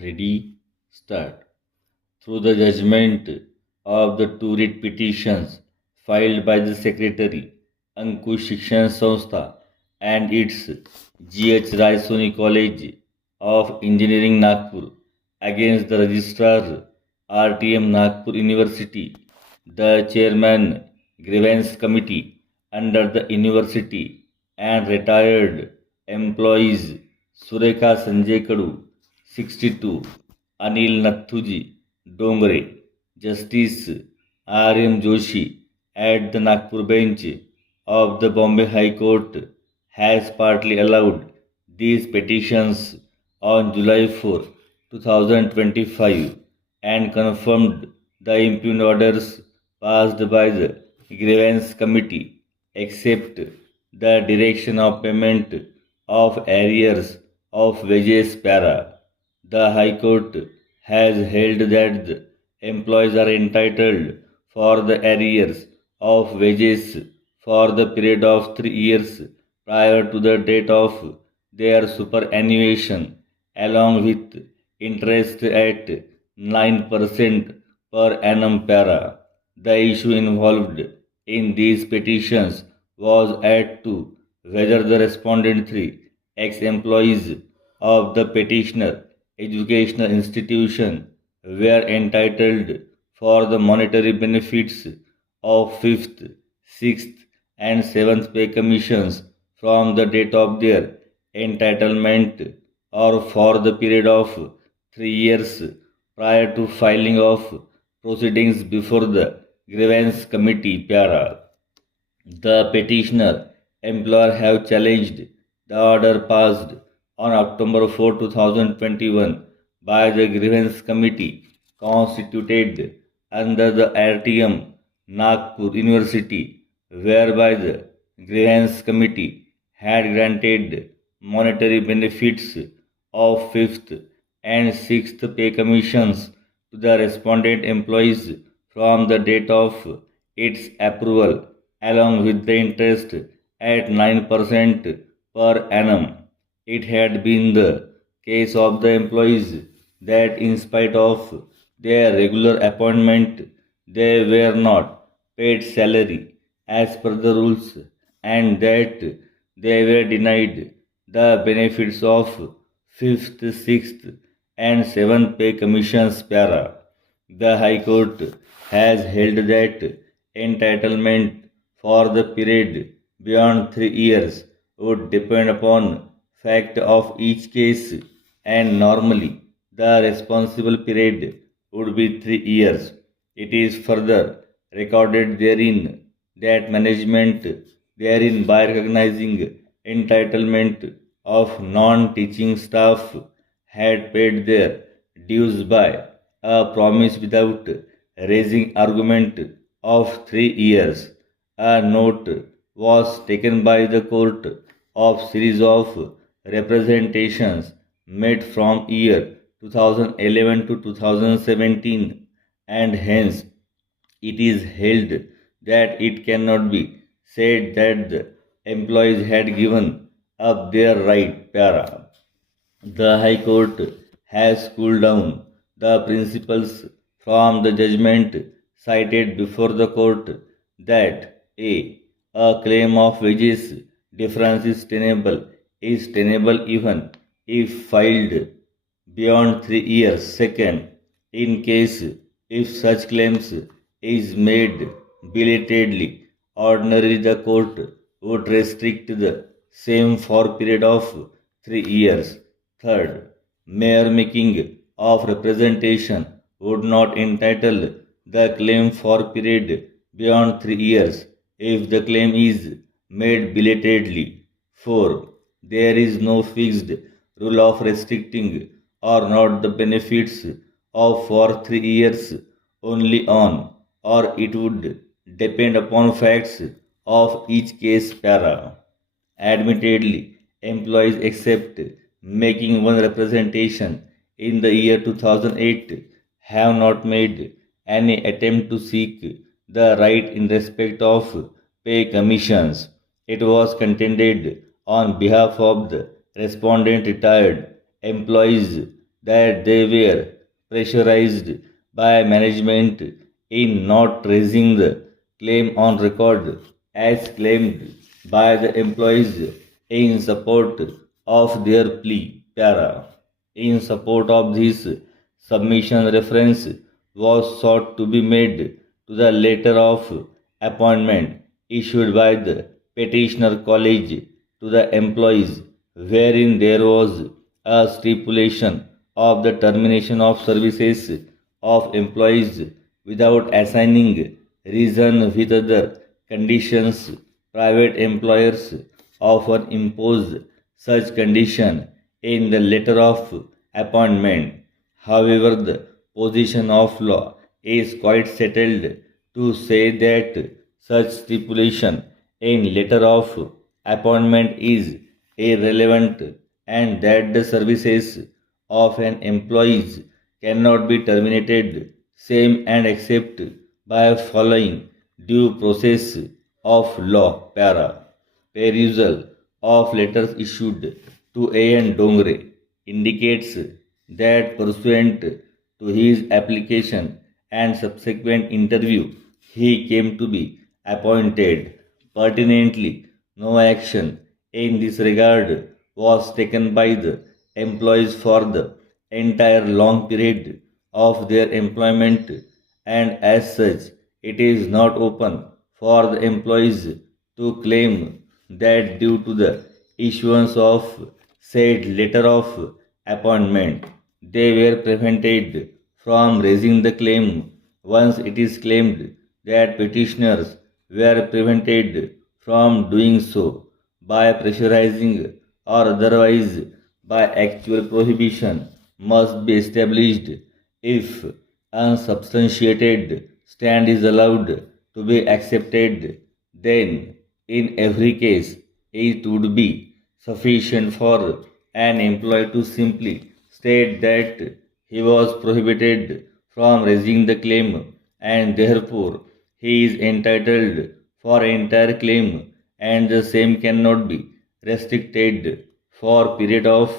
Ready? Start. Through the judgment of the two writ petitions filed by the Secretary, Ankush Shikshan Sanstha and its G.H. Rai Soni College of Engineering Nagpur against the Registrar RTM Nagpur University, the Chairman Grievance Committee under the University and retired employees Sureka Sanjay Kadu, 62, Anil Nathuji, Dongre, Justice R.M. Joshi at the Nagpur bench of the Bombay High Court has partly allowed these petitions on July 4, 2025 and confirmed the impugned orders passed by the grievance committee except the direction of payment of arrears of wages para. The High Court has held that the employees are entitled for the arrears of wages for the period of 3 years prior to the date of their superannuation, along with interest at 9% per annum para. The issue involved in these petitions was as to whether the respondent three ex-employees of the petitioner educational institution were entitled for the monetary benefits of 5th, 6th, and 7th pay commissions from the date of their entitlement or for the period of 3 years prior to filing of proceedings before the grievance committee para. The petitioner employer have challenged the order passed on October 4, 2021 by the grievance committee constituted under the RTM Nagpur University, whereby the grievance committee had granted monetary benefits of 5th and 6th pay commissions to the respondent employees from the date of its approval, along with the interest at 9% per annum. It had been the case of the employees that, in spite of their regular appointment, they were not paid salary as per the rules and that they were denied the benefits of 5th, 6th, and 7th pay commissions para. The High Court has held that entitlement for the period beyond 3 years would depend upon fact of each case and normally the responsible period would be 3 years. It is further recorded therein that management therein by recognizing entitlement of non-teaching staff had paid their dues by a promise without raising argument of 3 years. A note was taken by the court of series of representations made from year 2011 to 2017 and hence it is held that it cannot be said that the employees had given up their right para. The High Court has cooled down the principles from the judgment cited before the court that a claim of wages difference is tenable even if filed beyond 3 years. Second, in case if such claims is made belatedly, ordinarily the court would restrict the same for period of 3 years. Third, mere making of representation would not entitle the claim for period beyond 3 years if the claim is made belatedly. 4. There is no fixed rule of restricting or not the benefits of for 3 years only on, or it would depend upon facts of each case para. Admittedly, employees accept making one representation in the year 2008 have not made any attempt to seek the right in respect of pay commissions. It was contended on behalf of the respondent retired employees that they were pressurized by management in not raising the claim on record as claimed by the employees in support of their plea. Para. In support of this submission, reference was sought to be made to the letter of appointment issued by the petitioner college to the employees, wherein there was a stipulation of the termination of services of employees without assigning reason with other conditions. Private employers often impose such condition in the letter of appointment. However, the position of law is quite settled to say that such stipulation in letter of appointment is irrelevant and that the services of an employee cannot be terminated same and except by following due process of law. Para. Perusal of letters issued to A.N. Dongre indicates that pursuant to his application and subsequent interview, he came to be appointed. Pertinently, no action in this regard was taken by the employees for the entire long period of their employment, and as such, it is not open for the employees to claim that due to the issuance of said letter of appointment, they were prevented from raising the claim. Once it is claimed that petitioners were prevented from doing so by pressurizing or otherwise by actual prohibition must be established. If unsubstantiated stand is allowed to be accepted, then in every case it would be sufficient for an employee to simply state that he was prohibited from raising the claim and therefore he is entitled for entire claim and the same cannot be restricted for period of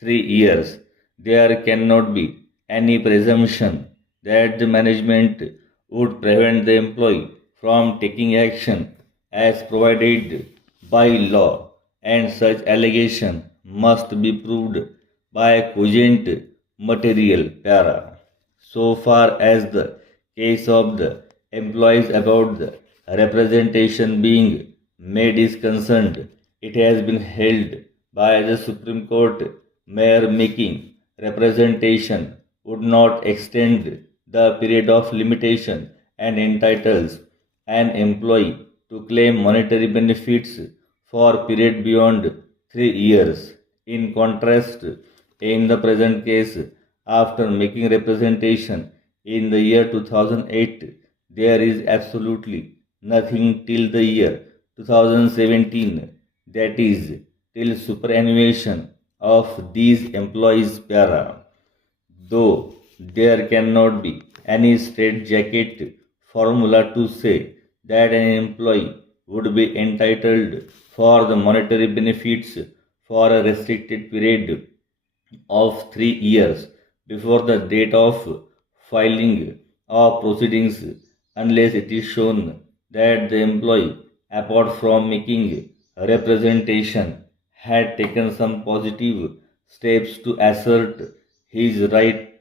3 years. There cannot be any presumption that the management would prevent the employee from taking action as provided by law, and such allegation must be proved by cogent material. Para. So far as the case of the employees about the representation being made is concerned, it has been held by the Supreme Court mere making representation would not extend the period of limitation and entitles an employee to claim monetary benefits for period beyond 3 years. In contrast, in the present case, after making representation in the year 2008, there is absolutely nothing till the year 2017, that is, till superannuation of these employees. Para. Though there cannot be any straitjacket formula to say that an employee would be entitled for the monetary benefits for a restricted period of 3 years before the date of filing of proceedings unless it is shown that the employee, apart from making representation, had taken some positive steps to assert his right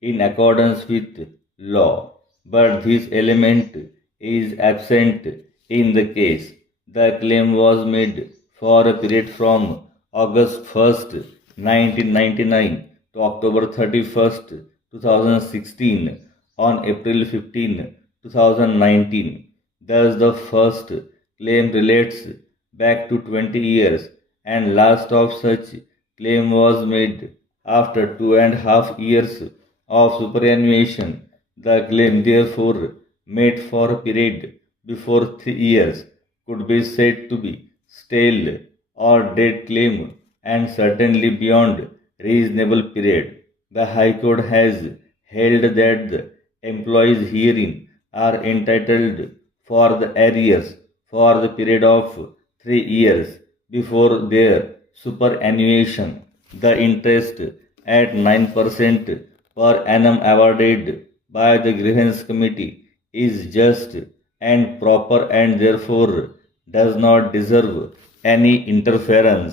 in accordance with law. But this element is absent in the case. The claim was made for a period from August 1st, 1999 to October 31st, 2016 on April 15, 2019. Thus, the first claim relates back to 20 years, and last of such claim was made after 2.5 years of superannuation. The claim, therefore, made for a period before 3 years could be said to be stale or dead claim, and certainly beyond reasonable period. The High Court has held that the employees herein are entitled for the arrears for the period of 3 years before their superannuation. The interest at 9% per annum awarded by the grievance committee is just and proper and therefore does not deserve any interference.